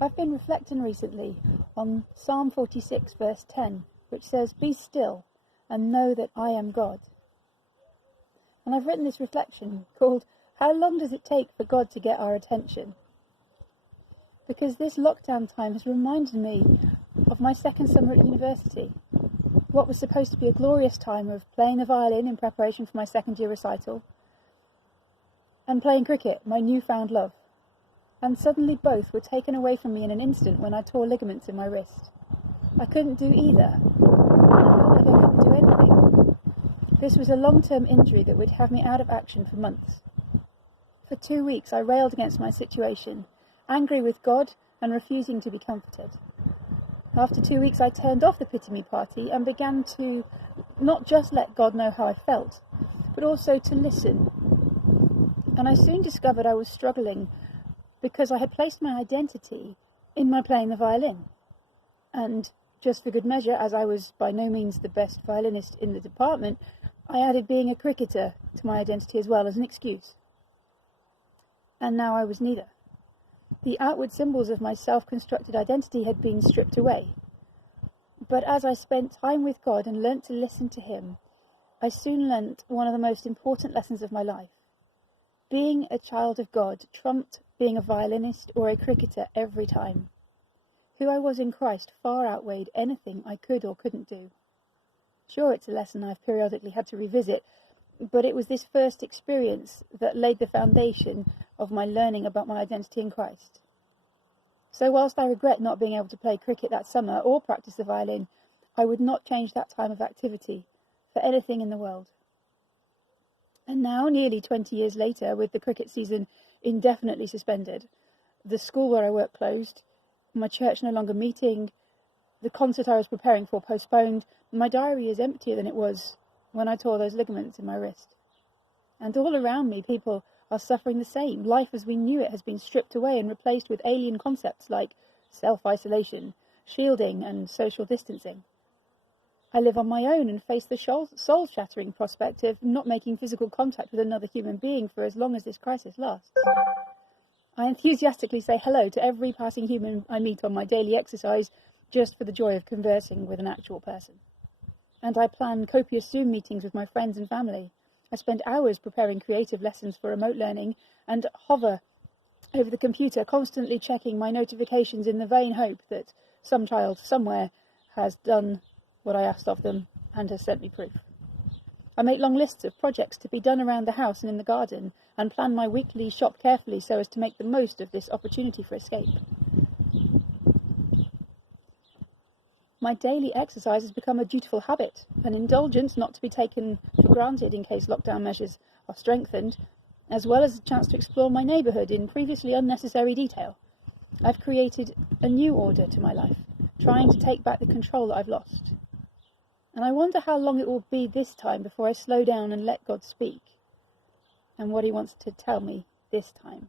I've been reflecting recently on Psalm 46 verse 10, which says, "Be still and know that I am God." And I've written this reflection called, "How long does it take for God to get our attention?" Because this lockdown time has reminded me of my second summer at university. What was supposed to be a glorious time of playing the violin in preparation for my second year recital, and playing cricket, my newfound love. And suddenly both were taken away from me in an instant when I tore ligaments in my wrist. I couldn't do either. I felt like I couldn't do anything. This was a long-term injury that would have me out of action for months. For 2 weeks I railed against my situation, angry with God and refusing to be comforted. After 2 weeks I turned off the pity-me party and began to not just let God know how I felt, but also to listen. And I soon discovered I was struggling because I had placed my identity in my playing the violin. And just for good measure, as I was by no means the best violinist in the department, I added being a cricketer to my identity as well as an excuse. And now I was neither. The outward symbols of my self-constructed identity had been stripped away. But as I spent time with God and learnt to listen to Him, I soon learnt one of the most important lessons of my life. Being a child of God trumped being a violinist or a cricketer every time. Who I was in Christ far outweighed anything I could or couldn't do. Sure, it's a lesson I've periodically had to revisit, but it was this first experience that laid the foundation of my learning about my identity in Christ. So whilst I regret not being able to play cricket that summer or practice the violin, I would not change that time of activity for anything in the world. And now, nearly 20 years later, with the cricket season indefinitely suspended, the school where I work closed, my church no longer meeting, the concert I was preparing for postponed, my diary is emptier than it was when I tore those ligaments in my wrist. And all around me, people are suffering the same. Life as we knew it has been stripped away and replaced with alien concepts like self-isolation, shielding, and social distancing. I live on my own and face the soul-shattering prospect of not making physical contact with another human being for as long as this crisis lasts. I enthusiastically say hello to every passing human I meet on my daily exercise just for the joy of conversing with an actual person. And I plan copious Zoom meetings with my friends and family. I spend hours preparing creative lessons for remote learning and hover over the computer, constantly checking my notifications in the vain hope that some child somewhere has done what I asked of them and has sent me proof. I make long lists of projects to be done around the house and in the garden, and plan my weekly shop carefully so as to make the most of this opportunity for escape. My daily exercise has become a dutiful habit, an indulgence not to be taken for granted in case lockdown measures are strengthened, as well as a chance to explore my neighbourhood in previously unnecessary detail. I've created a new order to my life, trying to take back the control that I've lost. And I wonder how long it will be this time before I slow down and let God speak, and what He wants to tell me this time.